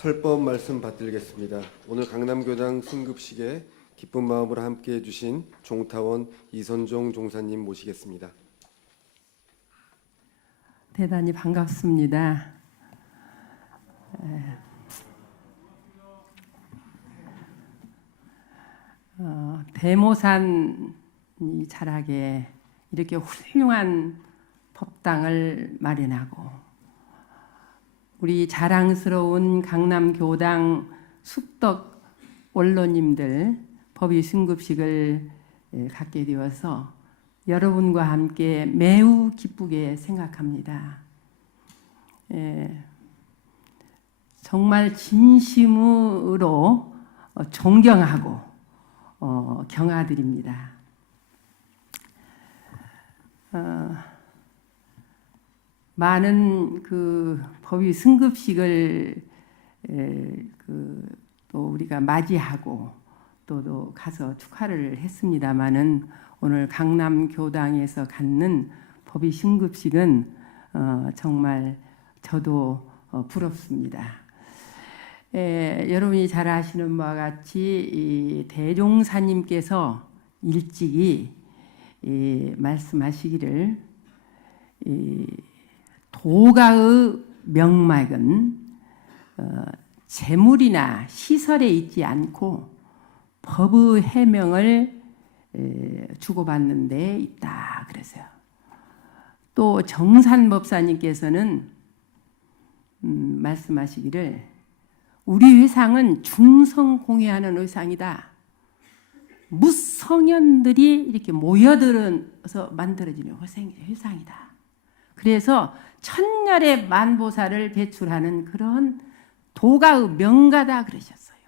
설법 말씀 받들겠습니다. 오늘 강남교당 승급식에 기쁜 마음으로 함께해 주신 종타원 이선종 종사님 모시겠습니다. 대단히 반갑습니다. 대모산이 자라게 이렇게 훌륭한 법당을 마련하고 우리 자랑스러운 강남교당 숙덕 원로님들 법위 승급식을 갖게 되어서 여러분과 함께 매우 기쁘게 생각합니다. 정말 진심으로 존경하고 경아드립니다. 많은 그 법위 승급식을 또 우리가 맞이하고 또 가서 축하를 했습니다마는 오늘 강남교당에서 갖는 법위 승급식은 정말 저도 부럽습니다. 여러분이 잘 아시는 바와 같이 이 대종사님께서 일찍이 말씀하시기를 도가의 명맥은 재물이나 시설에 있지 않고 법의 해명을 주고받는 데 있다 그래서요. 또 정산법사님께서는 말씀하시기를 우리 회상은 중성공예하는 회상이다. 무성현들이 이렇게 모여들어서 만들어지는 회상이다. 그래서 천열의 만보살을 배출하는 그런 도가의 명가다 그러셨어요.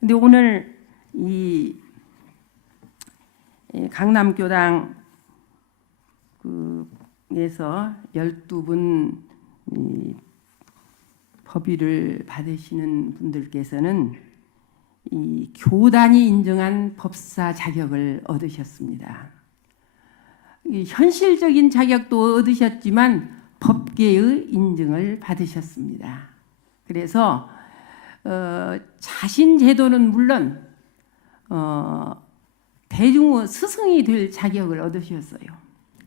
근데 오늘 이 강남교당 에서 12분 법위를 받으시는 분들께서는 이 교단이 인정한 법사 자격을 얻으셨습니다. 이 현실적인 자격도 얻으셨지만 법계의 인증을 받으셨습니다. 그래서 자신 제도는 물론 대중의 스승이 될 자격을 얻으셨어요.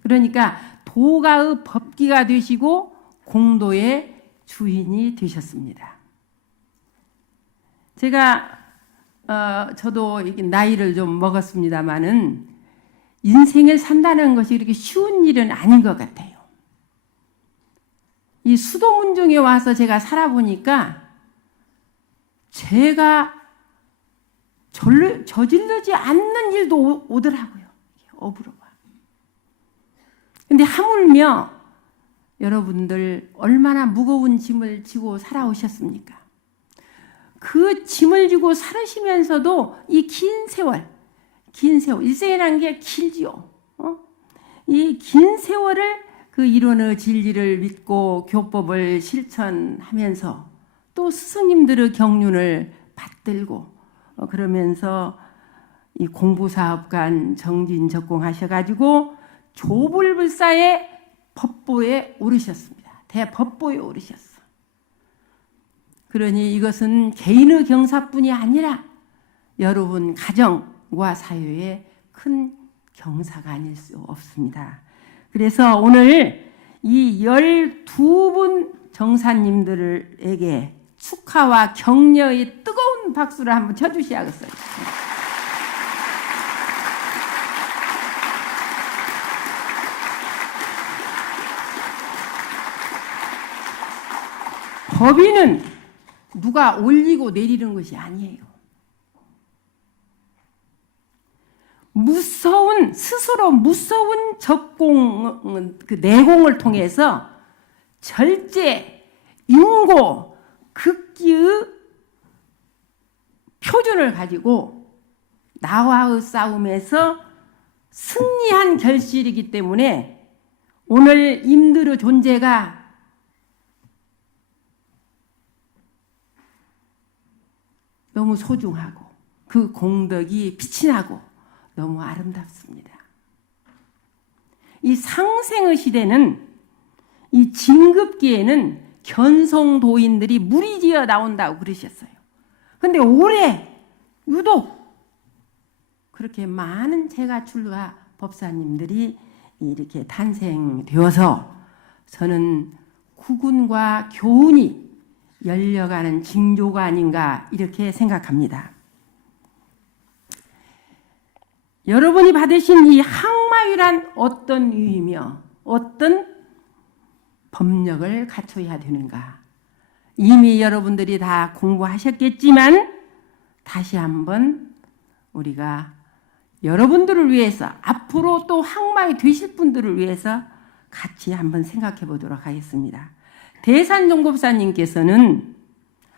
그러니까 도가의 법기가 되시고 공도의 주인이 되셨습니다. 제가 저도 나이를 좀 먹었습니다마는 인생을 산다는 것이 그렇게 쉬운 일은 아닌 것 같아요. 이 수도문중에 와서 제가 살아보니까 제가 저지르지 않는 일도 오더라고요. 업으로가. 근데 하물며 여러분들 얼마나 무거운 짐을 지고 살아오셨습니까? 그 짐을 지고 살으시면서도 이 긴 세월, 일생이라는 게 길지요. 이 긴 세월을 그 이론의 진리를 믿고 교법을 실천하면서 또 스승님들의 경륜을 받들고 그러면서 이 공부사업관 정진적공하셔가지고 조불불사의 법보에 오르셨습니다. 대법보에 오르셨어. 그러니 이것은 개인의 경사뿐이 아니라 여러분 가정과 사회의 큰 경사가 아닐 수 없습니다. 그래서 오늘 이 12분 정사님들에게 축하와 격려의 뜨거운 박수를 한번 쳐주셔야겠어요. 법위는 누가 올리고 내리는 것이 아니에요. 스스로 무서운 적공, 그 내공을 통해서 절제, 인고, 극기의 표준을 가지고 나와의 싸움에서 승리한 결실이기 때문에 오늘 임들의 존재가 너무 소중하고 그 공덕이 빛이 나고 너무 아름답습니다. 이 상생의 시대는 이 진급기에는 견성도인들이 무리지어 나온다고 그러셨어요. 근데 올해 유독 그렇게 많은 제가출가 법사님들이 이렇게 탄생되어서 저는 구군과 교훈이 열려가는 징조가 아닌가 이렇게 생각합니다. 여러분이 받으신 이 항마위란 어떤 위이며 어떤 법력을 갖춰야 되는가? 이미 여러분들이 다 공부하셨겠지만 다시 한번 우리가 여러분들을 위해서 앞으로 또 항마위 되실 분들을 위해서 같이 한번 생각해 보도록 하겠습니다. 대산종법사님께서는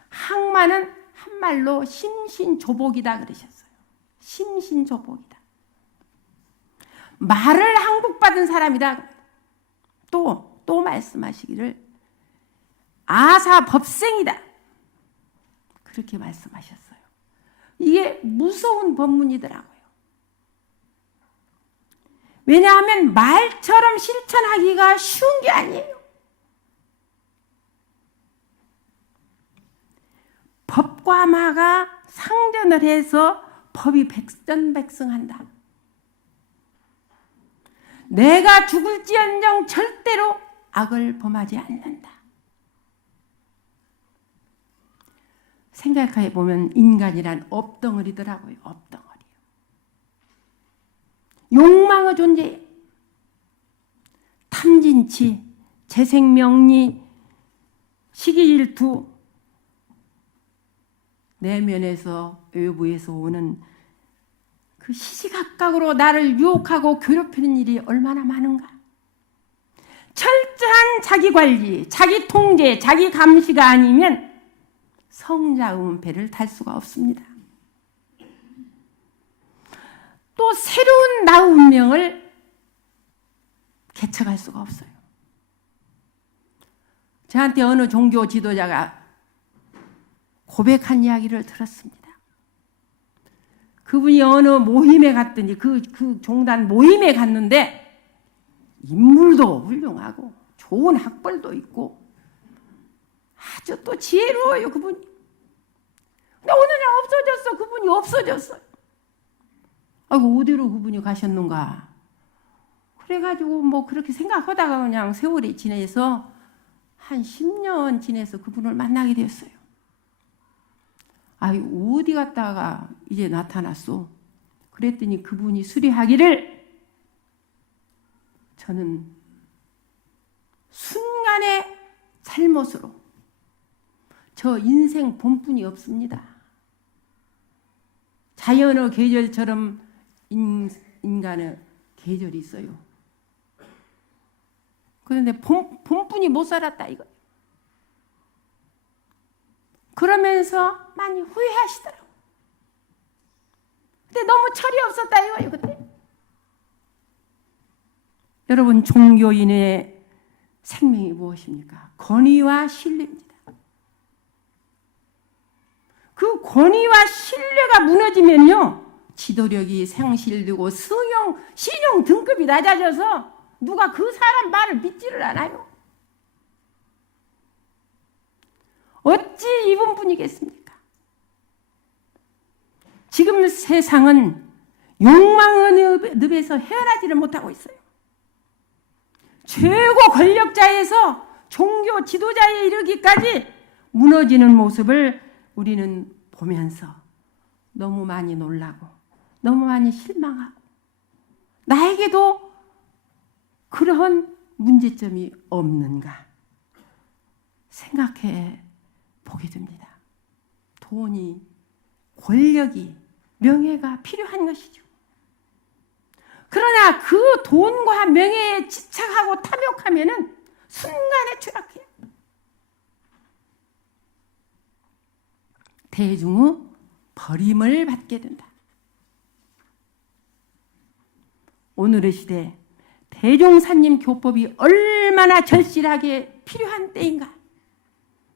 항마는 한말로 심신조복이다 그러셨어요. 심신조복이다. 말을 항복받은 사람이다. 또 말씀하시기를 아사법생이다. 그렇게 말씀하셨어요. 이게 무서운 법문이더라고요. 왜냐하면 말처럼 실천하기가 쉬운 게 아니에요. 법과 마가 상전을 해서 법이 백전백승한다. 내가 죽을지언정 절대로 악을 범하지 않는다. 생각해 보면 인간이란 업덩어리더라고요. 업덩어리. 욕망의 존재예요. 탐진치, 재생명리, 시기질투, 내면에서 외부에서 오는 그 시시각각으로 나를 유혹하고 괴롭히는 일이 얼마나 많은가. 철저한 자기관리, 자기 통제, 자기 감시가 아니면 성자음배를 탈 수가 없습니다. 또 새로운 나 운명을 개척할 수가 없어요. 저한테 어느 종교 지도자가 고백한 이야기를 들었습니다. 그분이 어느 모임에 갔더니 그 종단 모임에 갔는데 인물도 훌륭하고 좋은 학벌도 있고 아주 또 지혜로워요 그분이. 근데 어느 날 없어졌어. 그분이 없어졌어요. 아이고 어디로 그분이 가셨는가. 그래가지고 뭐 그렇게 생각하다가 그냥 세월이 지내서 한 10년 지내서 그분을 만나게 되었어요. 아이 어디 갔다가 이제 나타났어. 그랬더니 그분이 수리하기를 저는 순간의 잘못으로 저 인생 본분이 없습니다. 자연의 계절처럼 인간의 계절이 있어요. 그런데 본분이 못 살았다 이거. 그러면서 많이 후회하시더라고요. 근데 너무 철이 없었다 이거예요 그때. 여러분 종교인의 생명이 무엇입니까? 권위와 신뢰입니다. 그 권위와 신뢰가 무너지면요 지도력이 상실되고 신용 등급이 낮아져서 누가 그 사람 말을 믿지를 않아요. 어찌 이분뿐이겠습니까? 지금 세상은 욕망의 늪에서 헤어나지를 못하고 있어요. 최고 권력자에서 종교 지도자에 이르기까지 무너지는 모습을 우리는 보면서 너무 많이 놀라고 너무 많이 실망하고 나에게도 그러한 문제점이 없는가 생각해 보게 됩니다. 돈이, 권력이, 명예가 필요한 것이죠. 그러나 그 돈과 명예에 집착하고 탐욕하면은 순간에 추락해요. 대중의 버림을 받게 된다. 오늘의 시대 대종사님 교법이 얼마나 절실하게 필요한 때인가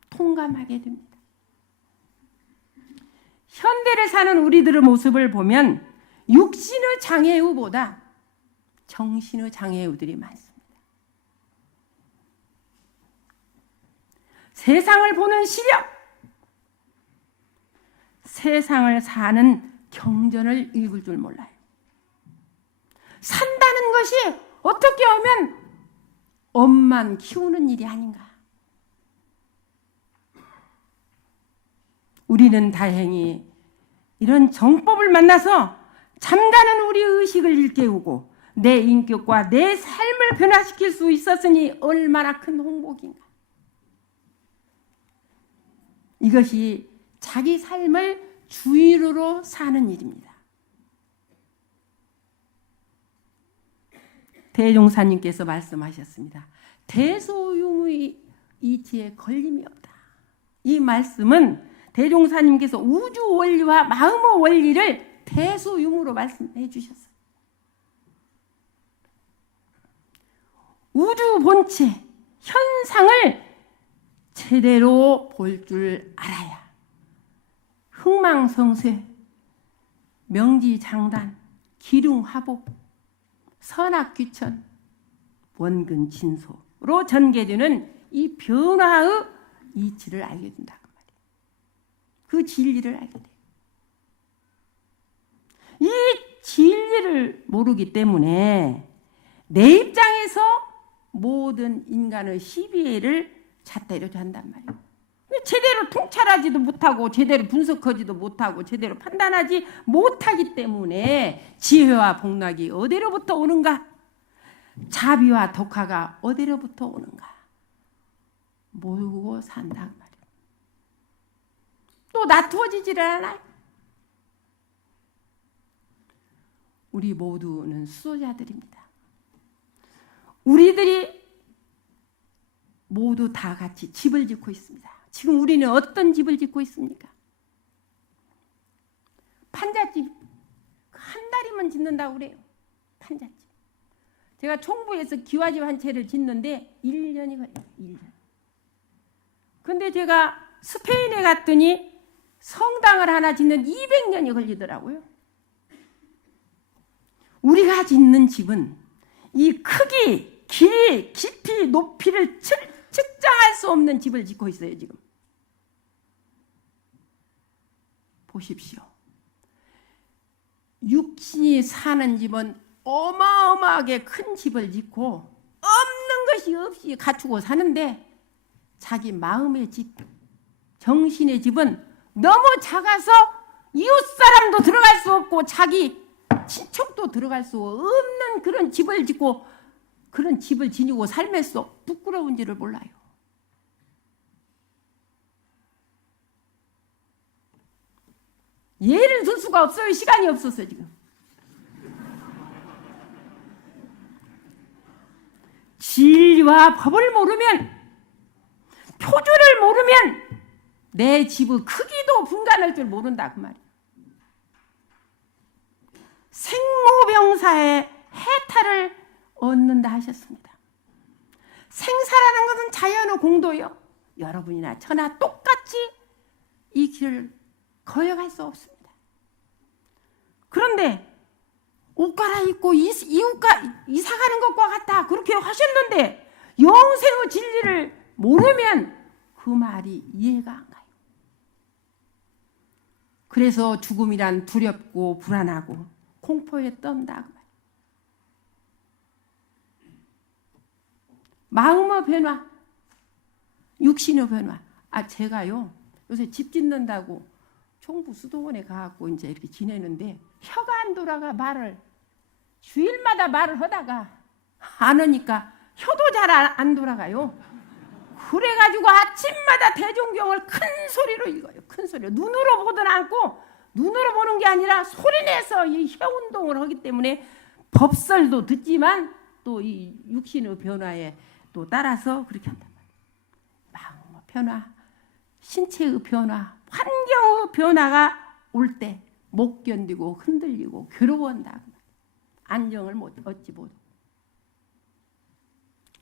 통감하게 됩니다. 현대를 사는 우리들의 모습을 보면 육신의 장애우보다 정신의 장애우들이 많습니다. 세상을 보는 시력, 세상을 사는 경전을 읽을 줄 몰라요. 산다는 것이 어떻게 하면 엄만 키우는 일이 아닌가. 우리는 다행히 이런 정법을 만나서 잠자는 우리 의식을 일깨우고 내 인격과 내 삶을 변화시킬 수 있었으니 얼마나 큰 홍복인가. 이것이 자기 삶을 주의로 사는 일입니다. 대종사님께서 말씀하셨습니다. 대소유무의 이치에 걸림이 없다. 이 말씀은 대종사님께서 우주 원리와 마음의 원리를 대소유무로 말씀해 주셨어요. 우주 본체, 현상을 제대로 볼 줄 알아야 흥망성쇠, 명지장단, 기륭화복, 선악귀천, 원근진소로 전개되는 이 변화의 이치를 알게 된다. 그 진리를 알게 돼요. 이 진리를 모르기 때문에 내 입장에서 모든 인간의 시비를 잣대로 한단 말이에요. 제대로 통찰하지도 못하고 제대로 분석하지도 못하고 제대로 판단하지 못하기 때문에 지혜와 복락이 어디로부터 오는가? 자비와 독화가 어디로부터 오는가? 모르고 산단 말이에요. 또 놔두어지지를 않아요. 우리 모두는 수호자들입니다. 우리들이 모두 다 같이 집을 짓고 있습니다. 지금 우리는 어떤 집을 짓고 있습니까? 판잣집 한 달이면 짓는다고 그래요. 판잣집. 제가 총부에서 기와집 한 채를 짓는데 1년이 걸려요. 1년. 근데 제가 스페인에 갔더니 성당을 하나 짓는 200년이 걸리더라고요. 우리가 짓는 집은 이 크기, 길이, 깊이, 높이를 측정할 수 없는 집을 짓고 있어요, 지금. 보십시오. 육신이 사는 집은 어마어마하게 큰 집을 짓고 없는 것이 없이 갖추고 사는데 자기 마음의 집, 정신의 집은 너무 작아서 이웃 사람도 들어갈 수 없고 자기 친척도 들어갈 수 없는 그런 집을 짓고 그런 집을 지니고 삶에서 부끄러운지를 몰라요. 예를 들 수가 없어요. 시간이 없어서 지금. 진리와 법을 모르면, 표준을 모르면 내 집의 크기도 분간할 줄 모른다 그 말이에요. 생로병사의 해탈을 얻는다 하셨습니다. 생사라는 것은 자연의 공도요. 여러분이나 저나 똑같이 이 길을 거역할 수 없습니다. 그런데 옷 갈아입고 이웃과 이사 가는 것과 같다 그렇게 하셨는데 영생의 진리를 모르면 그 말이 이해가 안 가요. 그래서 죽음이란 두렵고 불안하고 공포에 떤다. 마음의 변화, 육신의 변화. 제가요 요새 집 짓는다고 총부 수도원에 가갖고 이제 이렇게 지내는데 혀가 안 돌아가. 말을 주일마다 말을 하다가 안 하니까 혀도 잘 안 돌아가요. 그래가지고 아침마다 대종경을 큰 소리로 읽어요. 큰 소리로. 눈으로 보든 않고, 눈으로 보는 게 아니라 소리내서 이 혀 운동을 하기 때문에 법설도 듣지만 또 이 육신의 변화에 또 따라서 그렇게 한단 말이에요. 마음의 변화, 신체의 변화, 환경의 변화가 올 때 못 견디고 흔들리고 괴로워한다. 안정을 얻지 못하고.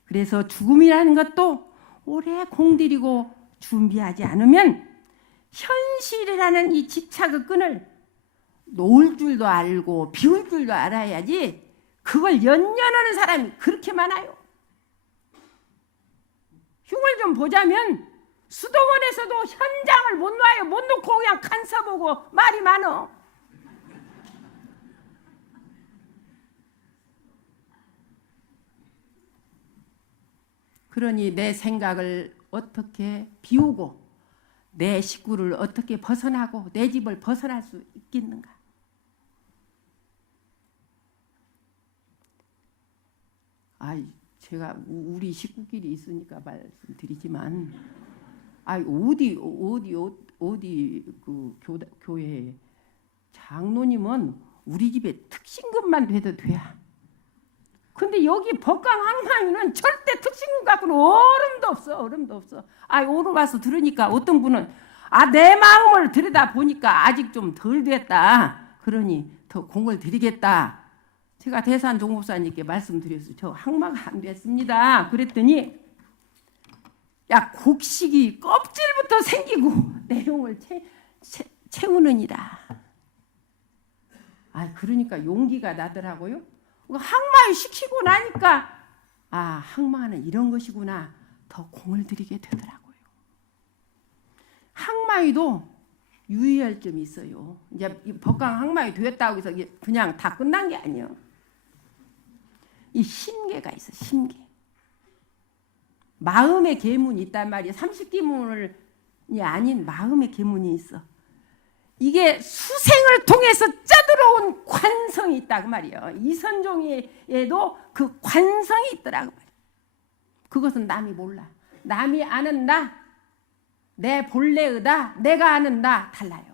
그래서 죽음이라는 것도 오래 공들이고 준비하지 않으면 현실이라는 이 집착의 끈을 놓을 줄도 알고 비울 줄도 알아야지 그걸 연연하는 사람이 그렇게 많아요. 흉을 좀 보자면 수도원에서도 현장을 못 놔요. 못 놓고 그냥 간서 보고 말이 많어. 그러니 내 생각을 어떻게 비우고 내 식구를 어떻게 벗어나고 내 집을 벗어날 수 있겠는가? 제가 우리 식구끼리 있으니까 말씀드리지만, 어디 그 교회 장로님은 우리 집에 특신금만 돼도 돼야. 근데 여기 법강 항마위는 절대 특신금 갖고는 얼음도 없어. 오늘 와서 들으니까 어떤 분은 내 마음을 들여다 보니까 아직 좀 덜 됐다. 그러니 더 공을 드리겠다. 제가 대산 종목사님께 말씀드렸어요. 저 항마가 안 됐습니다. 그랬더니 곡식이 껍질부터 생기고 내용을 채우느니라. 그러니까 용기가 나더라고요. 항마를 시키고 나니까 항마는 이런 것이구나 더 공을 들이게 되더라고요. 항마위도 유의할 점이 있어요. 이제 법강 항마위 되었다고 해서 그냥 다 끝난 게 아니에요. 이 심계가 있어. 심계. 마음의 계문이 있단 말이에요. 30계문이 아닌 마음의 계문이 있어. 이게 수생을 통해서 짜들어온 관성이 있다 그 말이에요. 이선종에도 그 관성이 있더라 그 말이에요. 그것은 남이 몰라. 남이 아는 나, 내 본래의 내가 아는 나 달라요.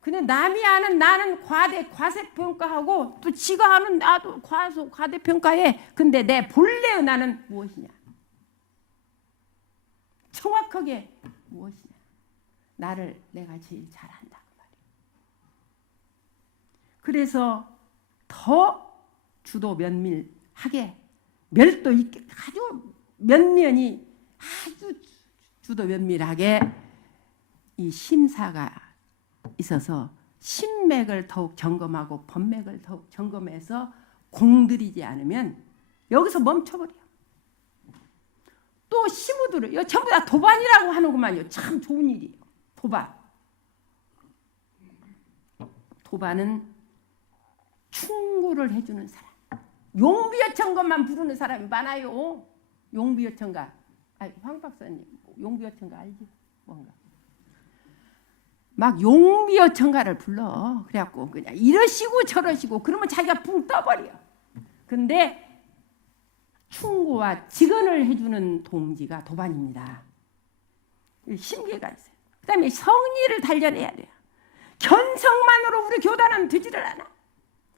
근데 남이 아는 나는 과세평가하고 또 지가 아는 나도 과대평가해. 근데 내 본래의 나는 무엇이냐? 정확하게 무엇이냐? 나를 내가 제일 잘한다 그 말이에요. 그래서 더 주도 면밀하게 멸도 있게 아주 면면이 아주 주도 면밀하게 이 심사가 있어서 심맥을 더욱 점검하고 법맥을 더욱 점검해서 공들이지 않으면 여기서 멈춰버려. 또 시부들을 전부 다 도반이라고 하는구만요. 참 좋은 일이에요. 도반은 충고를 해주는 사람. 용비어천가만 부르는 사람이 많아요. 용비어천가. 황 박사님 용비어천가 알지? 뭔가 막 용비어천가를 불러. 그래갖고 그냥 이러시고 저러시고 그러면 자기가 붕 떠버려. 근데 충고와 직언을 해주는 동지가 도반입니다. 심계가 있어요. 그 다음에 성리를 단련해야 돼요. 견성만으로 우리 교단은 되지를 않아.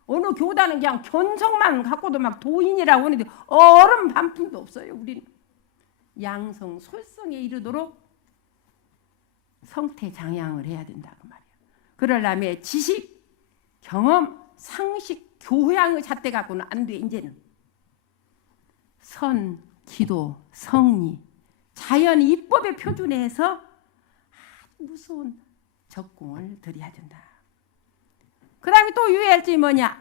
어느 교단은 그냥 견성만 갖고도 막 도인이라고 하는데 얼음 반 푼도 없어요. 우리는 양성, 솔성에 이르도록 성태장양을 해야 된다 그 말이에요. 그러려면 지식, 경험, 상식, 교양의 잣대 갖고는 안 돼. 이제는 선, 기도, 성리, 자연 입법의 표준에 해서 무서운 적공을 드려야 된다. 그 다음에 또 유의할 점이 뭐냐?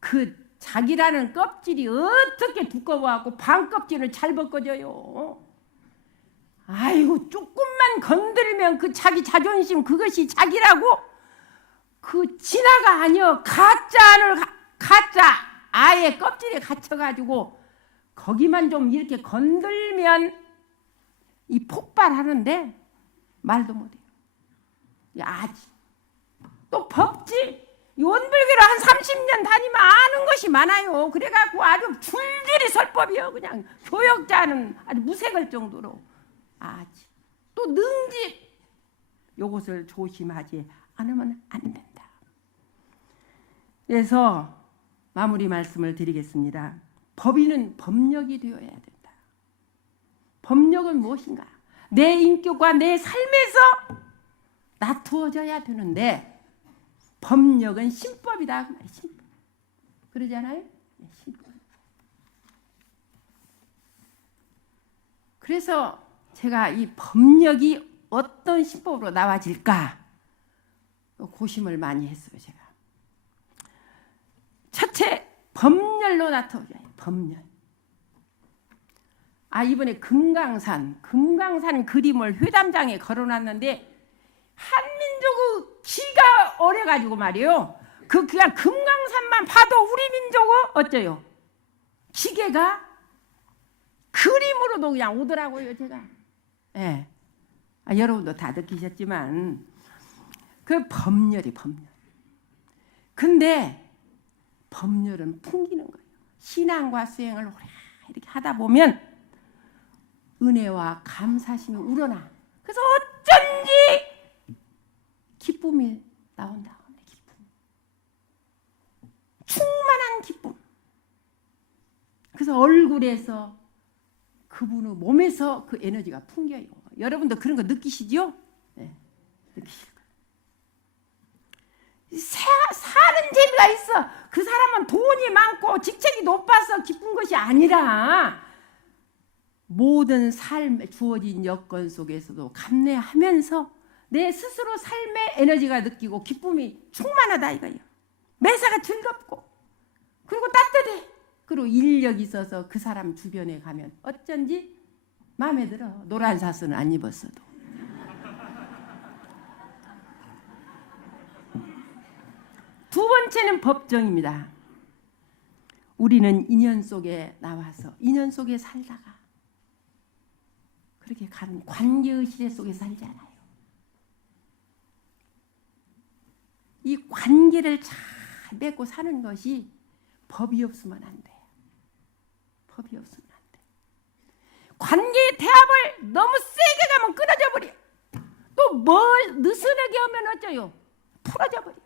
그 자기라는 껍질이 어떻게 두꺼워갖고 반 껍질을 잘 벗겨져요. 조금만 건들면 그 자기 자존심 그것이 자기라고 그 진화가 아니여 가짜 아예 껍질에 갇혀가지고 거기만 좀 이렇게 건들면 이 폭발하는데 말도 못해요. 또 법지 원불교를 한 30년 다니면 아는 것이 많아요. 그래갖고 아주 줄줄이 설법이요. 그냥 교역자는 아주 무색할 정도로 또 능지 요것을 조심하지 않으면 안 된다. 그래서 마무리 말씀을 드리겠습니다. 법인은 법력이 되어야 된다. 법력은 무엇인가? 내 인격과 내 삶에서 나투어져야 되는데 법력은 신법이다. 신법. 그러잖아요? 신법. 그래서 제가 이 법력이 어떤 신법으로 나와질까 고심을 많이 했어요. 제가 첫째, 법렬로 나타오자. 법렬. 이번에 금강산 그림을 회담장에 걸어놨는데 한민족의 기가 어려가지고 말이에요. 그냥 금강산만 봐도 우리 민족은 어째요? 기계가 그림으로도 그냥 오더라고요, 제가. 예. 여러분도 다 느끼셨지만 그 법렬이 법렬. 근데 법렬은 풍기는 거예요. 신앙과 수행을 오래 이렇게 하다 보면 은혜와 감사심이 우러나. 그래서 어쩐지 기쁨이 나온다. 기쁨. 충만한 기쁨. 그래서 얼굴에서 그분의 몸에서 그 에너지가 풍겨요. 여러분도 그런 거 느끼시죠? 네, 느끼실 거예요. 사는 재미가 있어. 그 사람은 돈이 많고 직책이 높아서 기쁜 것이 아니라 모든 삶에 주어진 여건 속에서도 감내하면서 내 스스로 삶의 에너지가 느끼고 기쁨이 충만하다 이거예요. 매사가 즐겁고 그리고 따뜻해. 그리고 인력이 있어서 그 사람 주변에 가면 어쩐지 마음에 들어. 노란 사스는 안 입었어도. 두 번째는 법정입니다. 우리는 인연 속에 나와서 인연 속에 살다가 그렇게 가는 관계의 시대 속에 살지 않아요. 이 관계를 잘 맺고 사는 것이 법이 없으면 안 돼요. 법이 없으면 안 돼. 관계의 대합을 너무 세게 가면 끊어져 버려. 또 뭘 느슨하게 하면 어쩌요? 풀어져 버려.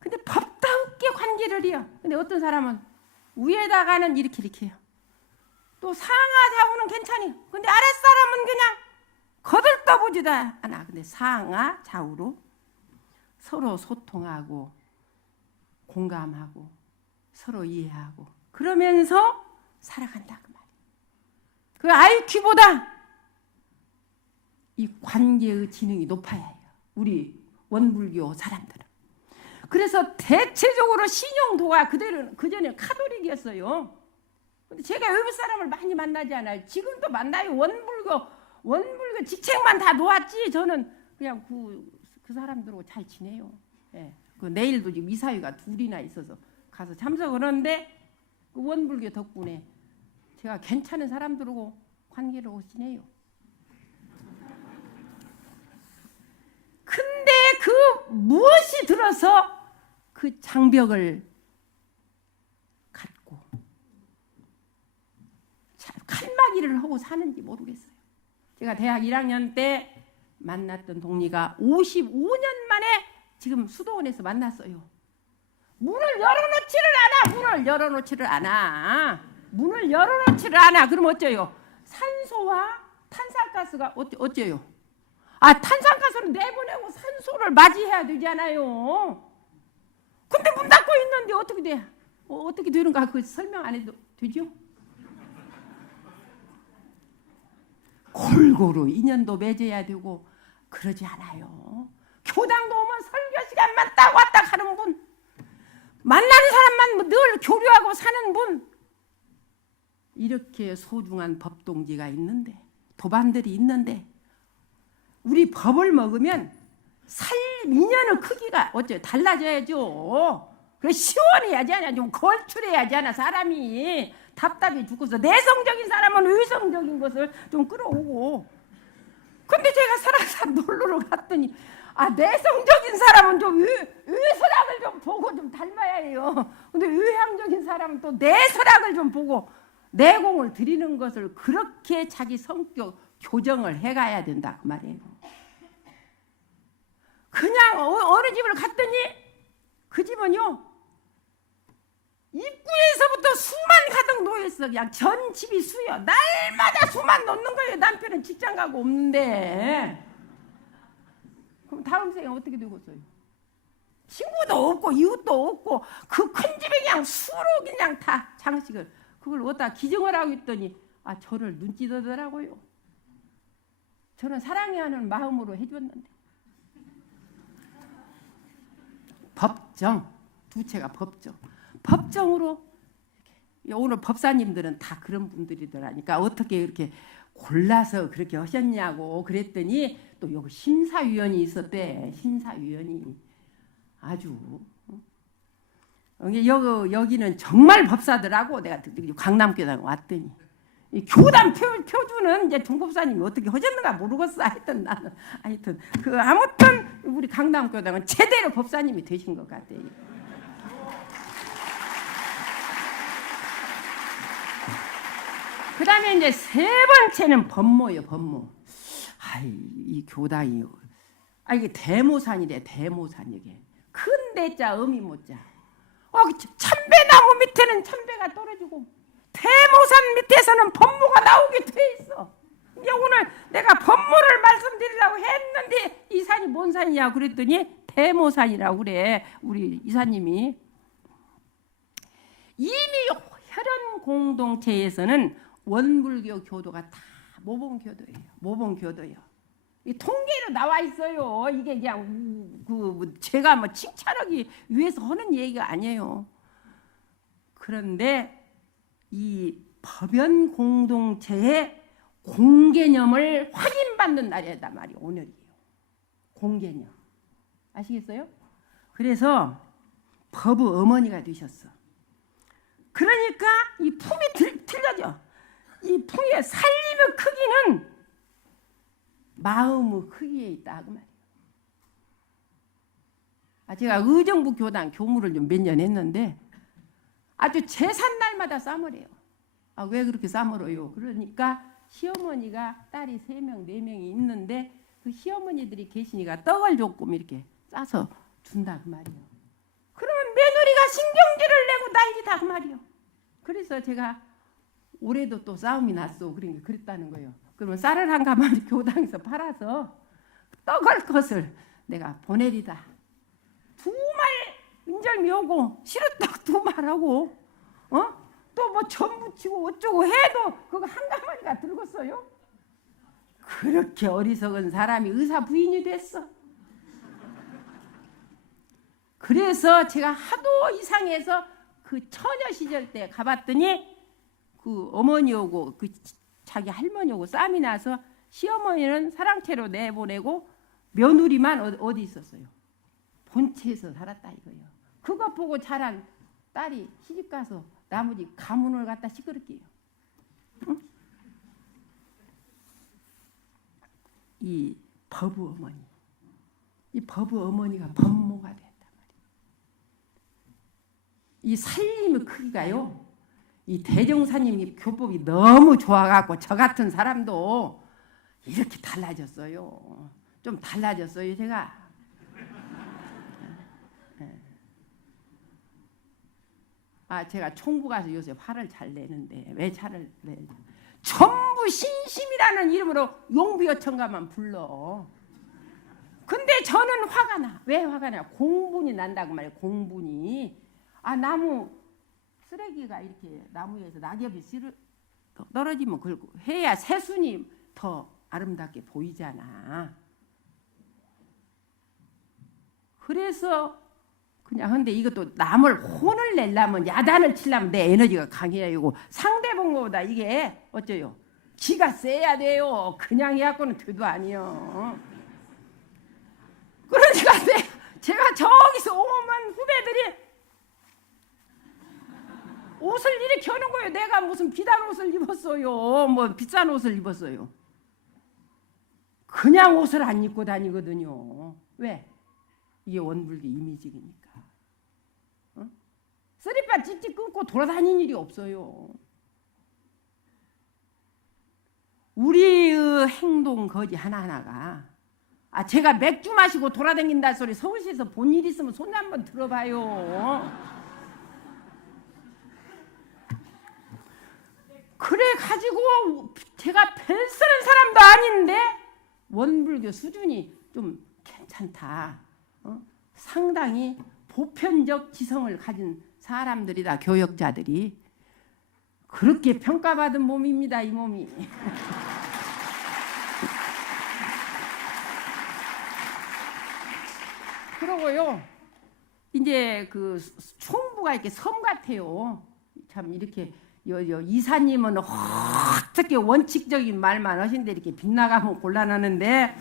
근데 법답게 관계를 해요. 근데 어떤 사람은 위에다가는 이렇게 해요. 또 상하 좌우는 괜찮아요. 근데 아랫사람은 그냥 거들떠보지도 않아. 근데 상하 좌우로 서로 소통하고 공감하고 서로 이해하고 그러면서 살아간다 그 말이에요. 그 IQ보다 이 관계의 지능이 높아야 해요. 우리 원불교 사람들은. 그래서 대체적으로 신용도가 그전에 카톨릭이었어요. 근데 제가 외부 사람을 많이 만나지 않아요. 지금도 만나요. 원불교 직책만 다 놓았지. 저는 그냥 그 사람들하고 잘 지내요. 예. 그 내일도 지금 이사회가 둘이나 있어서 가서 참석을 하는데 그 원불교 덕분에 제가 괜찮은 사람들하고 관계를 하고 지내요. 근데 그 무엇이 들어서 그 장벽을 갖고 칼막이를 하고 사는지 모르겠어요. 제가 대학 1학년 때 만났던 동리가 55년 만에 지금 수도원에서 만났어요. 문을 열어놓지를 않아. 그럼 어째요? 산소와 탄산가스가 어째요? 탄산가스를 내보내고 산소를 맞이해야 되잖아요. 근데 문 닫고 있는데 어떻게 돼? 어떻게 되는가 그 설명 안 해도 되죠? 골고루 인연도 맺어야 되고 그러지 않아요. 교당도 오면 설교 시간만 딱 왔다 가는 분, 만나는 사람만 늘 교류하고 사는 분, 이렇게 소중한 법동지가 있는데, 도반들이 있는데 우리 법을 먹으면 인연의 크기가 어째 달라져야죠. 그래 시원해야지 않아, 좀 걸출해야지 않아. 사람이 답답해 죽어서 내성적인 사람은 의성적인 것을 좀 끌어오고. 근데 제가 설악산 놀러를 갔더니 내성적인 사람은 좀 의설악을 좀 보고 좀 닮아야 해요. 근데 의향적인 사람은 또 내설악을 좀 보고 내공을 들이는 것을 그렇게 자기 성격 교정을 해가야 된다 그 말이에요. 그냥 어느 집을 갔더니 그 집은요 입구에서부터 수만 가득 놓여있어. 그냥 전 집이 수요. 날마다 수만 놓는 거예요. 남편은 직장 가고 없는데. 그럼 다음 생에 어떻게 되겠어요? 친구도 없고 이웃도 없고 그 큰 집에 그냥 수로 그냥 다 장식을 그걸 어디다 기증을 하고 있더니 저를 눈치 더더라고요. 저는 사랑해 하는 마음으로 해줬는데. 법정, 두 채가 법정. 법정으로 오늘 법사님들은 다 그런 분들이더라니까 어떻게 이렇게 골라서 그렇게 하셨냐고 그랬더니 또 여기 심사위원이 있었대. 심사위원이 아주 여기는 정말 법사들하고 내가 강남교당 왔더니 이 교단 표주는 이제 종법사님이 어떻게 하셨는가 모르겠어. 하여튼 나는 하여튼 아무튼 우리 강남교당은 제대로 법사님이 되신 것 같아요. 그다음에 이제 세 번째는 법모요. 법모. 이 교당이요. 이게 대모산이래. 대모산 이게 큰 대자 어미 모자. 참배나무 밑에는 참배가 떨어지고 대모산 밑에서는 법모가 나오게 돼 있어. 이제 오늘 내가 법모를 말씀드리려고 했는데 이 산이 뭔 산이냐 그랬더니 대모산이라고 그래. 우리 이사님이 이미 혈연 공동체에서는 원불교 교도가 다 모범교도예요. 모범교도예요. 이 통계로 나와 있어요. 이게 그냥 제가 뭐 칭찬하기 위해서 하는 얘기가 아니에요. 그런데 이 법연 공동체의 공개념을 확인받는 날이란 말이에요. 오늘이에요. 공개념. 아시겠어요? 그래서 법의 어머니가 되셨어. 그러니까 이 품이 틀려져. 이 품의 살림의 크기는 마음의 크기에 있다 그 말이에요. 제가 의정부 교당 교무를 좀 몇 년 했는데 아주 제삿날마다 싸머래요. 왜 그렇게 싸머러요? 그러니까 시어머니가 딸이 3명, 4명이 있는데 그 시어머니들이 계시니까 떡을 조금 이렇게 싸서 준다 그 말이에요. 그러면 며느리가 신경질을 내고 난리다 그 말이에요. 그래서 제가 올해도 또 싸움이 났어. 그러니까 그랬다는 거예요. 그러면 쌀을 한 가마를 교당에서 팔아서 떡을 것을 내가 보내리다. 2말 인절미 오고 시루떡 2말하고 또 뭐 전 부치고 어쩌고 해도 그거 한 가마리가 들었어요. 그렇게 어리석은 사람이 의사 부인이 됐어. 그래서 제가 하도 이상해서 그 처녀 시절 때 가봤더니 그 어머니하고 그 자기 할머니하고 싸움이 나서 시어머니는 사랑채로 내보내고 며느리만 어디 있었어요? 본체에서 살았다 이거예요. 그거 보고 자란 딸이 시집가서 나머지 가문을 갖다 시끄럽게 해요. 응? 이 법의 어머니. 이 법의 어머니가 법모가 됐단 말이에요. 이 살림의 크기가요. 이 대종사님 교법이 너무 좋아갖고 저 같은 사람도 이렇게 달라졌어요. 좀 달라졌어요 제가. 제가 총부 가서 요새 화를 잘 내는데 왜 화를 내? 전부 신심이라는 이름으로 용비어천가만 불러. 근데 저는 화가 나. 왜 화가 나? 공분이 난다고 말이에요. 공분이. 나무 쓰레기가 이렇게 나무에서 낙엽이 떨어지면 그걸 해야 새순이 더 아름답게 보이잖아. 그래서 그냥 근데 이것도 남을 혼을 내려면 야단을 치려면 내 에너지가 강해야 되고 상대방보다 이게 어째요? 기가 세야 돼요. 그냥 해갖고는 되도 아니요. 그러니까 제가 저기서 오면 후배들이 옷을 이렇게 하는 거예요. 내가 무슨 비단 옷을 입었어요. 뭐 비싼 옷을 입었어요. 그냥 옷을 안 입고 다니거든요. 왜? 이게 원불교 이미지니까. 쓰리빠 찌찌 끊고 돌아다니는 일이 없어요. 우리의 행동 거지 하나하나가 제가 맥주 마시고 돌아다닌다 소리 서울시에서 본 일 있으면 손 한번 들어봐요. 그래 가지고 제가 별 쓰는 사람도 아닌데 원불교 수준이 좀 괜찮다. 상당히 보편적 지성을 가진 사람들이다. 교역자들이. 그렇게 평가받은 몸입니다. 이 몸이. 그러고요. 이제 그 총부가 이렇게 섬 같아요. 참 이렇게 이사님은 어떻게 원칙적인 말만 하신데 이렇게 빗나가면 곤란하는데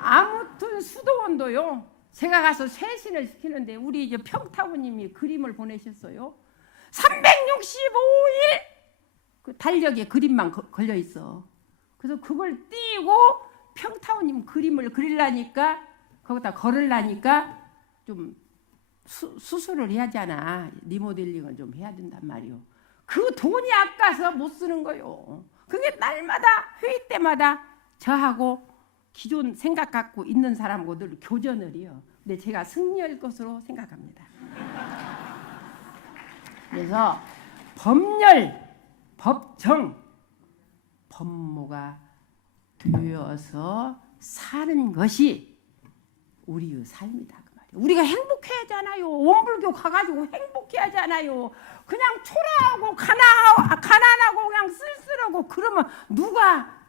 아무튼 수도원도요. 제가 가서 쇄신을 시키는데 우리 이제 평타우님이 그림을 보내셨어요. 365일 그 달력에 그림만 걸려 있어. 그래서 그걸 띄고 평타우님 그림을 그리려니까 거기다 걸으려니까 좀 수술을 해야 하잖아. 리모델링을 좀 해야 된단 말이요. 그 돈이 아까서 못 쓰는 거요. 그게 날마다 회의 때마다 저하고 기존 생각 갖고 있는 사람하고 늘 교전을 해요. 근데 제가 승리할 것으로 생각합니다. 그래서 법렬, 법정, 법모가 되어서 사는 것이 우리의 삶이다. 그 말이에요. 우리가 행복해야 하잖아요. 원불교 가가지고 행복해야 하잖아요. 그냥 초라하고 가난하고 그냥 쓸쓸하고 그러면 누가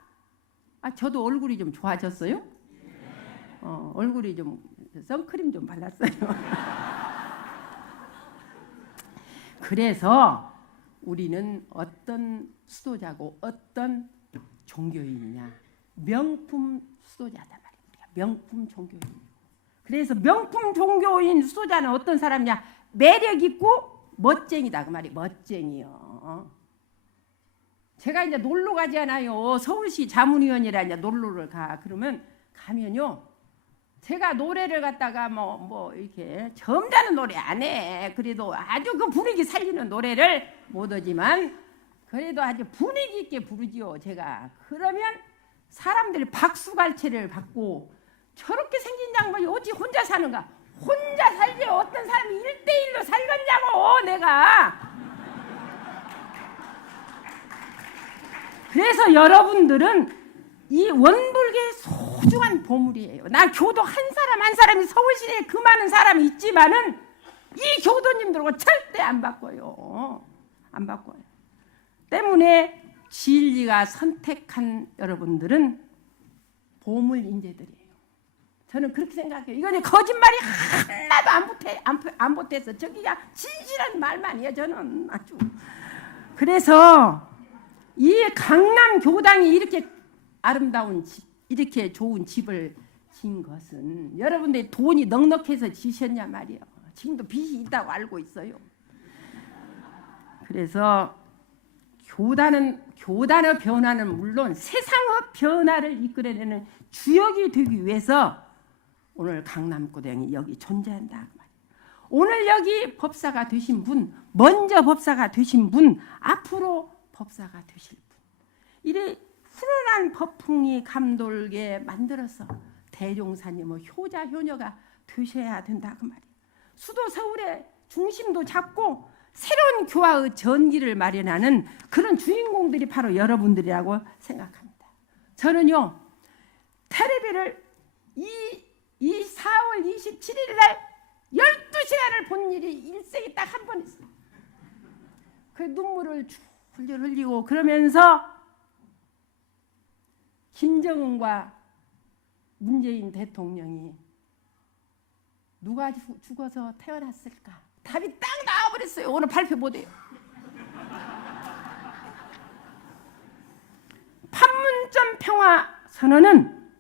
저도 얼굴이 좀 좋아졌어요? 얼굴이 좀 선크림 좀 발랐어요. 그래서 우리는 어떤 수도자고 어떤 종교인이냐? 명품 수도자다 말입니다. 명품 종교인. 그래서 명품 종교인 수도자는 어떤 사람이냐? 매력 있고 멋쟁이다 그 말이. 멋쟁이요. 제가 이제 놀러 가잖아요. 서울시 자문위원이라 이제 놀러를 가. 그러면 가면요. 제가 노래를 갖다가 뭐 이렇게 점잖은 노래 안 해. 그래도 아주 그 분위기 살리는 노래를 못 하지만 그래도 아주 분위기 있게 부르지요. 제가. 그러면 사람들이 박수갈채를 받고 저렇게 생긴 양반이 어찌 혼자 사는가? 혼자 살지 어떤 사람이 1대1로 살겠냐고 내가. 그래서 여러분들은 이 원불교의 소중한 보물이에요. 난 교도 한 사람 한 사람이 서울시내에 그 많은 사람이 있지만은 이 교도님들하고 절대 안 바꿔요. 안 바꿔요. 때문에 진리가 선택한 여러분들은 보물 인재들이에요. 저는 그렇게 생각해요. 이거는 거짓말이 하나도 안 보태서 저기가 진실한 말만이에요. 저는 아주. 그래서 이 강남 교당이 이렇게 아름다운 집, 이렇게 좋은 집을 진 것은 여러분들이 돈이 넉넉해서 지셨냐 말이에요. 지금도 빚이 있다고 알고 있어요. 그래서 교단의 변화는 물론 세상의 변화를 이끌어내는 주역이 되기 위해서 오늘 강남교당이 여기 존재한다. 오늘 여기 법사가 되신 분, 먼저 법사가 되신 분, 앞으로 법사가 되실 분. 이래 훈훈한 법풍이 감돌게 만들어서 대종사님의 효자 효녀가 되셔야 된다 그 말이에요. 수도 서울의 중심도 잡고 새로운 교화의 전기를 마련하는 그런 주인공들이 바로 여러분들이라고 생각합니다. 저는요 텔레비를 이 4월 27일 날 12시간을 본 일이 일생에 딱 한 번 있어요. 그 눈물을 훌훌 흘리고 그러면서 김정은과 문재인 대통령이 누가 죽어서 태어났을까? 답이 딱 나와버렸어요. 오늘 발표 못해요. 판문점 평화선언은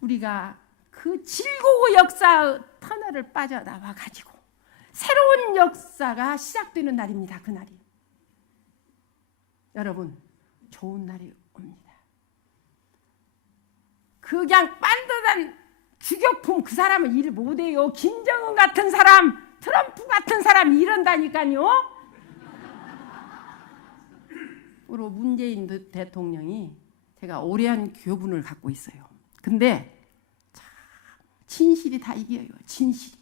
우리가 그 질고의 역사의 터널을 빠져나와가지고 새로운 역사가 시작되는 날입니다. 그날이. 여러분 좋은 날이 옵니다. 그냥 빤듯한 주격품 그 사람은 일 못해요. 김정은 같은 사람, 트럼프 같은 사람이 이런다니까요. 우리 문재인 대통령이 제가 오래한 교훈을 갖고 있어요. 근데 참 진실이 다 이겨요. 진실이.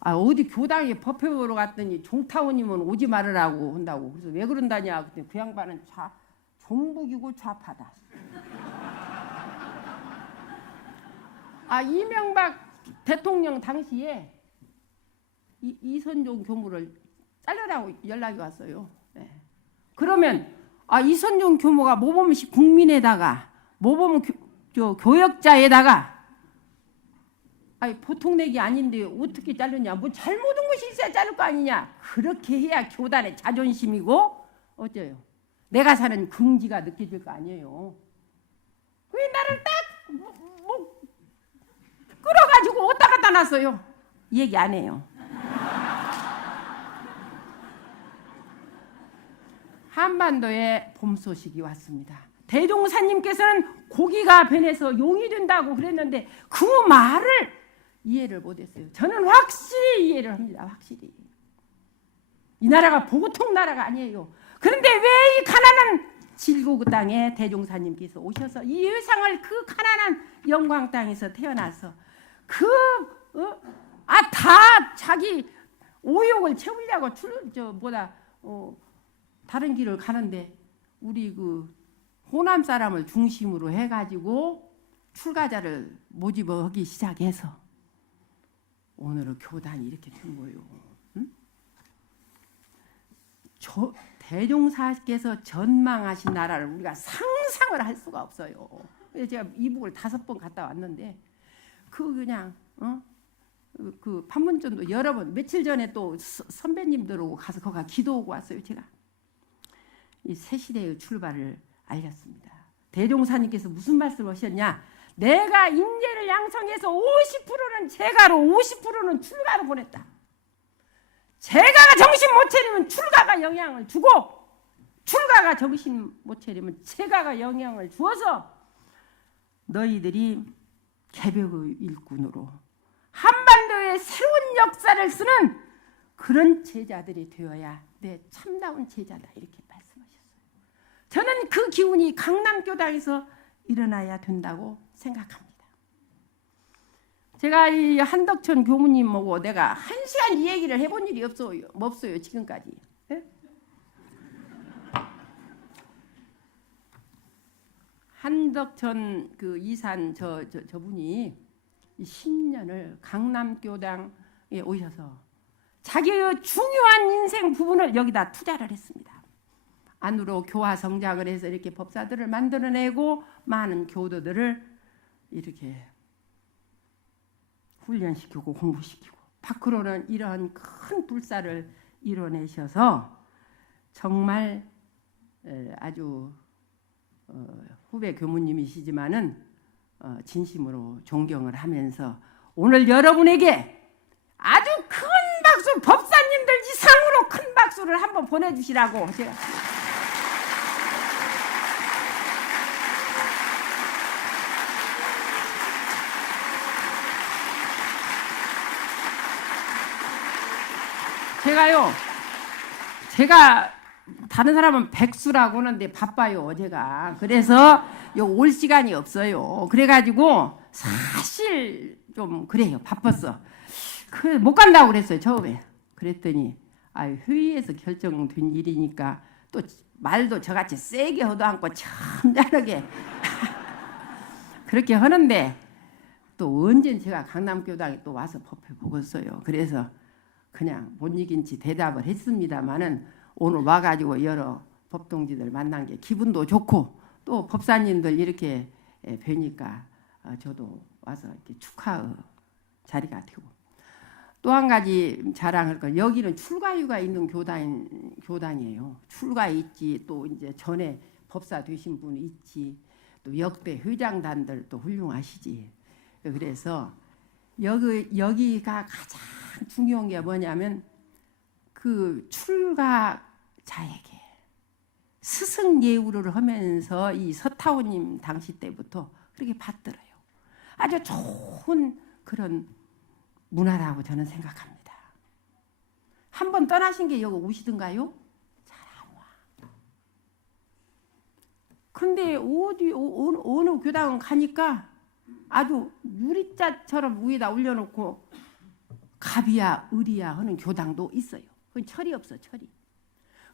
어디 교당에 법회 보러 갔더니 종타원이면 오지 말으라고 한다고. 그래서 왜 그런다냐. 그랬더니 그 양반은 종북이고 좌파다. 이명박 대통령 당시에 이선종 교무를 잘라라고 연락이 왔어요. 네. 그러면 이선종 교무가 모범식 국민에다가 모범 교역자에다가 아니 보통 내기 아닌데 어떻게 자르냐? 뭐 잘못한 것이 있어야 자를 거 아니냐? 그렇게 해야 교단의 자존심이고 어째요? 내가 사는 긍지가 느껴질 거 아니에요. 왜 나를 딱 뭐 끌어가지고 어디다 갖다 놨어요? 얘기 안 해요. 한반도에 봄 소식이 왔습니다. 대종사님께서는 고기가 변해서 용이 된다고 그랬는데 그 말을 이해를 못했어요. 저는 확실히 이해를 합니다. 확실히. 이 나라가 보통 나라가 아니에요. 그런데 왜 이 가난한 질고 그 땅에 대종사님께서 오셔서 이 세상을 그 가난한 영광 땅에서 태어나서 다 자기 오욕을 채우려고 다른 길을 가는데 우리 그 호남 사람을 중심으로 해가지고 출가자를 모집하기 시작해서 오늘은 교단이 이렇게 된 거예요. 응? 대종사께서 전망하신 나라를 우리가 상상을 할 수가 없어요. 그래서 제가 이북을 5번 갔다 왔는데 그 판문점도 여러 번 며칠 전에 또 선배님들하고 가서 거기 기도하고 왔어요. 제가 이 새 시대의 출발을 알렸습니다. 대종사님께서 무슨 말씀을 하셨냐? 내가 인재를 양성해서 50%는 재가로 50%는 출가로 보냈다. 재가가 정신 못 차리면 출가가 영향을 주고 출가가 정신 못 차리면 재가가 영향을 주어서 너희들이 개벽의 일꾼으로 한반도의 새로운 역사를 쓰는 그런 제자들이 되어야 내 참다운 제자다 이렇게 말씀하셨어요. 저는 그 기운이 강남교당에서 일어나야 된다고 생각합니다. 제가 이 한덕천 교무님하고 내가 1시간 이 얘기를 해본 일이 없어요 지금까지. 네? 한덕천 그 이산 저분이 10년을 강남교당에 오셔서 자기의 중요한 인생 부분을 여기다 투자를 했습니다. 안으로 교화 성장을 해서 이렇게 법사들을 만들어내고 많은 교도들을 이렇게 훈련시키고 공부시키고 밖으로는 이러한 큰 불사를 이뤄내셔서 정말 아주 후배 교무님이시지만은 진심으로 존경을 하면서 오늘 여러분에게 아주 큰 박수, 법사님들 이상으로 큰 박수를 한번 보내주시라고 제가 다른 사람은 백수라고 하는데 바빠요 제가. 그래서 올 시간이 없어요. 그래가지고 사실 좀 그래요. 바빴어. 못 간다고 그랬어요 처음에. 그랬더니 회의에서 결정된 일이니까 또 말도 저같이 세게 하도 않고 점잖게 그렇게 하는데 또 언제 제가 강남교당에 또 와서 법회 보겠어요. 그래서 그냥 못 이긴지 대답을 했습니다마는 오늘 와가지고 여러 법동지들 만난 게 기분도 좋고 또 법사님들 이렇게 뵈니까 저도 와서 이렇게 축하 자리가 되고 또 한 가지 자랑할 건 여기는 출가유가 있는 교단이에요. 출가 있지 또 이제 전에 법사 되신 분 있지 또 역대 회장단들 또 훌륭하시지. 그래서 여기가 가장 중요한 게 뭐냐면 그 출가자에게 스승 예우를 하면서 이 서타오님 당시 때부터 그렇게 받들어요. 아주 좋은 그런 문화라고 저는 생각합니다. 한 번 떠나신 게 여기 오시던가요? 잘 안 와. 근데 어느 교당은 가니까 아주 유리자처럼 위에다 올려놓고 갑이야 을이야 하는 교당도 있어요. 그건 철이 없어 철이.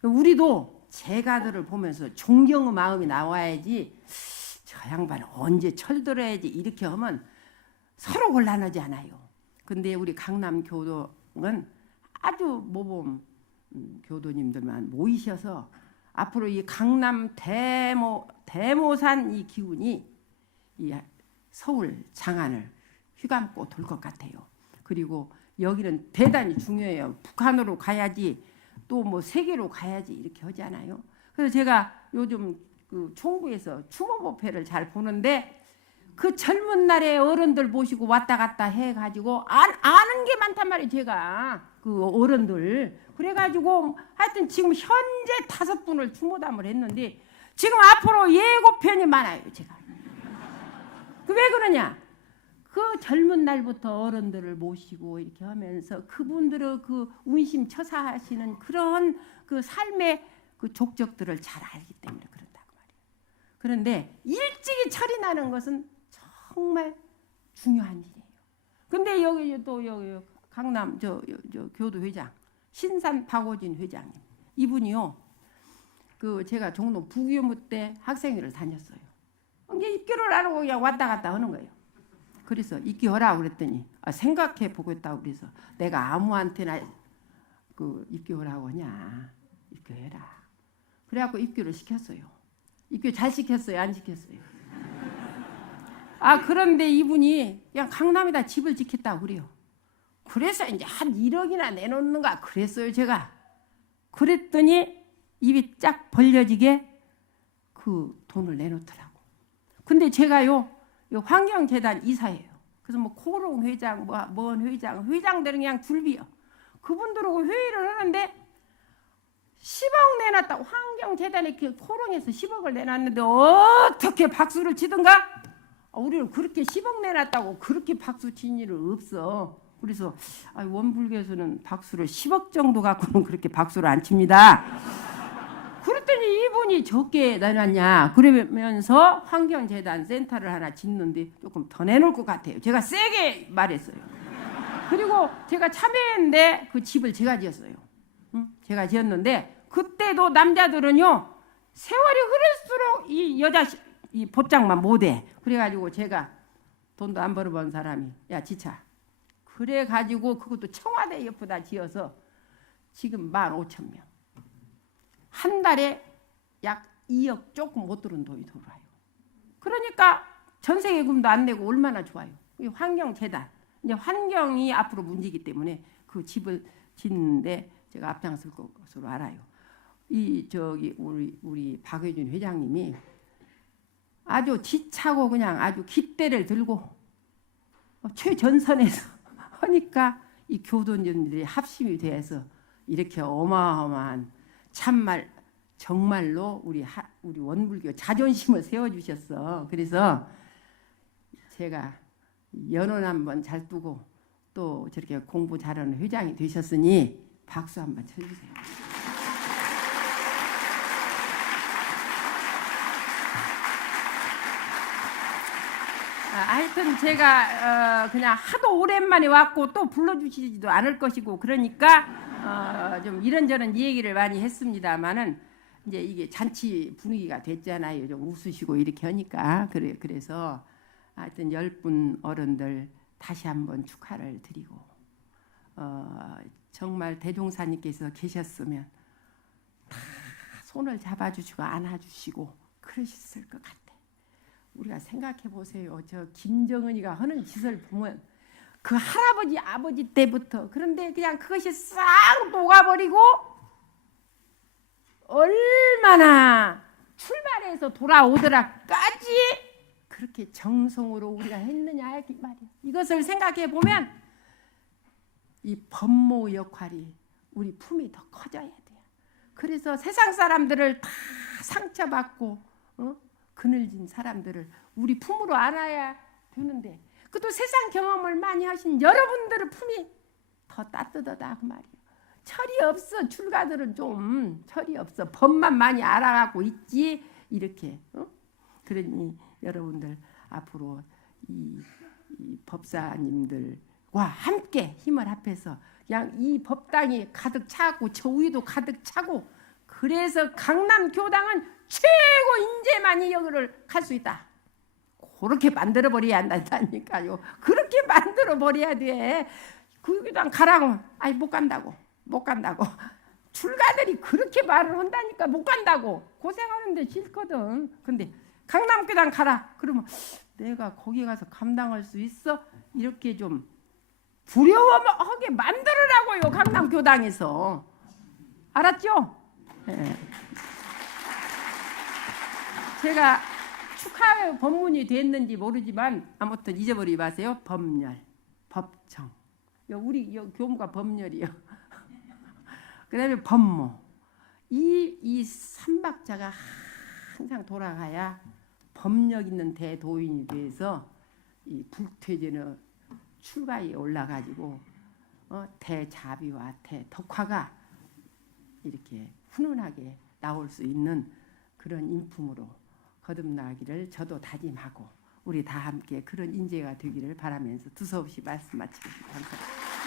우리도 제가들을 보면서 존경의 마음이 나와야지 저 양반은 언제 철들어야지 이렇게 하면 서로 곤란하지 않아요. 근데 우리 강남교동은 아주 모범 교도님들만 모이셔서 앞으로 이 강남 대모산 이 기운이 이 서울 장안을 휘감고 돌 것 같아요. 그리고 여기는 대단히 중요해요. 북한으로 가야지 또 뭐 세계로 가야지 이렇게 하잖아요. 그래서 제가 요즘 그 총부에서 추모법회를 잘 보는데 그 젊은 날에 어른들 모시고 왔다 갔다 해가지고 아는 게 많단 말이에요. 제가 그 어른들 그래가지고 하여튼 지금 현재 5분을 추모담을 했는데 지금 앞으로 예고편이 많아요. 제가 그 왜 그러냐? 그 젊은 날부터 어른들을 모시고 이렇게 하면서 그분들의 그 운심처사하시는 그런 그 삶의 그 족적들을 잘 알기 때문에 그런다고 말이에요. 그런데 일찍이 철이 나는 것은 정말 중요한 일이에요. 근데 여기 또 여기 강남 저 교도 회장 신산 박오진 회장님 이분이요. 그 제가 종로 부교무 때 학생회를 다녔어요. 이게 입교를 안 하고 그냥 왔다 갔다 하는 거예요. 그래서 입교하라 그랬더니 생각해 보겠다고 그래서 내가 아무한테나 그 입교하라고 하냐 입교해라. 그래갖고 입교를 시켰어요. 입교 잘 시켰어요? 안 시켰어요? 그런데 이분이 그냥 강남에다 집을 짓겠다고 그래요. 그래서 이제 한 1억이나 내놓는가 그랬어요 제가. 그랬더니 입이 쫙 벌려지게 그 돈을 내놓더라고. 근데 제가요 환경재단 이사예요. 그래서 뭐 코롱 회장 뭔 회장들은 그냥 굴비요. 그분들하고 회의를 하는데 10억 내놨다고 환경재단에 그 코롱에서 10억을 내놨는데 어떻게 박수를 치든가? 우리는 그렇게 10억 내놨다고 그렇게 박수 친 일은 없어. 그래서 원불교에서는 박수를 10억 정도 갖고는 그렇게 박수를 안 칩니다. 그랬더니 이분이 적게 내놨냐 그러면서 환경재단 센터를 하나 짓는데 조금 더 내놓을 것 같아요. 제가 세게 말했어요. 그리고 제가 참여했는데 그 집을 제가 지었어요. 제가 지었는데 그때도 남자들은요 세월이 흐를수록 이 여자 이 복장만 못해. 그래가지고 제가 돈도 안 벌어본 사람이 야 지차 그래가지고 그것도 청와대 옆에다 지어서 지금 15,000명 한 달에 약 2억 조금 못 들은 돈이 들어와요. 그러니까 전세계금도 안 내고 얼마나 좋아요. 환경재단 이제 환경이 앞으로 문제이기 때문에 그 집을 짓는데 제가 앞장설 것으로 알아요. 이 저기 우리 박회준 회장님이 아주 지차고 그냥 아주 깃대를 들고 최전선에서 하니까 이 교도님들이 합심이 돼서 이렇게 어마어마한 참말 정말로 우리 원불교 자존심을 세워주셨어. 그래서 제가 연원 한번 잘 두고 또 저렇게 공부 잘하는 회장이 되셨으니 박수 한번 쳐주세요. 하여튼 제가 그냥 하도 오랜만에 왔고 또 불러주시지도 않을 것이고 그러니까 좀 이런저런 얘기를 많이 했습니다만은 이제 이게 잔치 분위기가 됐잖아요. 좀 웃으시고 이렇게 하니까 그래서 하여튼 10분 어른들 다시 한번 축하를 드리고 정말 대종사님께서 계셨으면 다 손을 잡아주시고 안아주시고 그러셨을 것 같아. 우리가 생각해 보세요. 저 김정은이가 하는 짓을 보면 그 할아버지 아버지 때부터 그런데 그냥 그것이 싹 녹아버리고 얼마나 출발해서 돌아오더라까지 그렇게 정성으로 우리가 했느냐 이 말이야. 이것을 생각해 보면 이 법모 역할이 우리 품이 더 커져야 돼요. 그래서 세상 사람들을 다 상처받고 그늘진 사람들을 우리 품으로 안아야 되는데 그것도 세상 경험을 많이 하신 여러분들의 품이 더 따뜻하다 그 말이에요. 철이 없어. 출가들은 좀 철이 없어. 법만 많이 알아가고 있지 이렇게. 그러니 여러분들 앞으로 이 법사님들과 함께 힘을 합해서 그냥 이 법당이 가득 차고 저 위도 가득 차고 그래서 강남 교당은 최고 인재만이 여기를 갈 수 있다. 그렇게 만들어 버려야 한다니까요. 그렇게 만들어 버려야 돼. 그 교당 가라고 아니 못 간다고. 출가들이 그렇게 말을 한다니까 못 간다고. 고생하는데 싫거든. 근데 강남 교당 가라. 그러면 내가 거기 가서 감당할 수 있어? 이렇게 좀 두려워하게 만들으라고요. 강남교당에서. 알았죠? 네. 제가 축하 법문이 됐는지 모르지만 아무튼 잊어버리지 마세요. 법렬, 법정. 우리 교무가 법렬이요. 그다음에 법모. 이 삼박자가 항상 돌아가야 법력 있는 대도인이 돼서 이 불퇴전의 출가에 올라가지고 대자비와 대덕화가 이렇게 훈훈하게 나올 수 있는 그런 인품으로 거듭나기를 저도 다짐하고 우리 다 함께 그런 인재가 되기를 바라면서 두서없이 말씀 마치겠습니다. 감사합니다.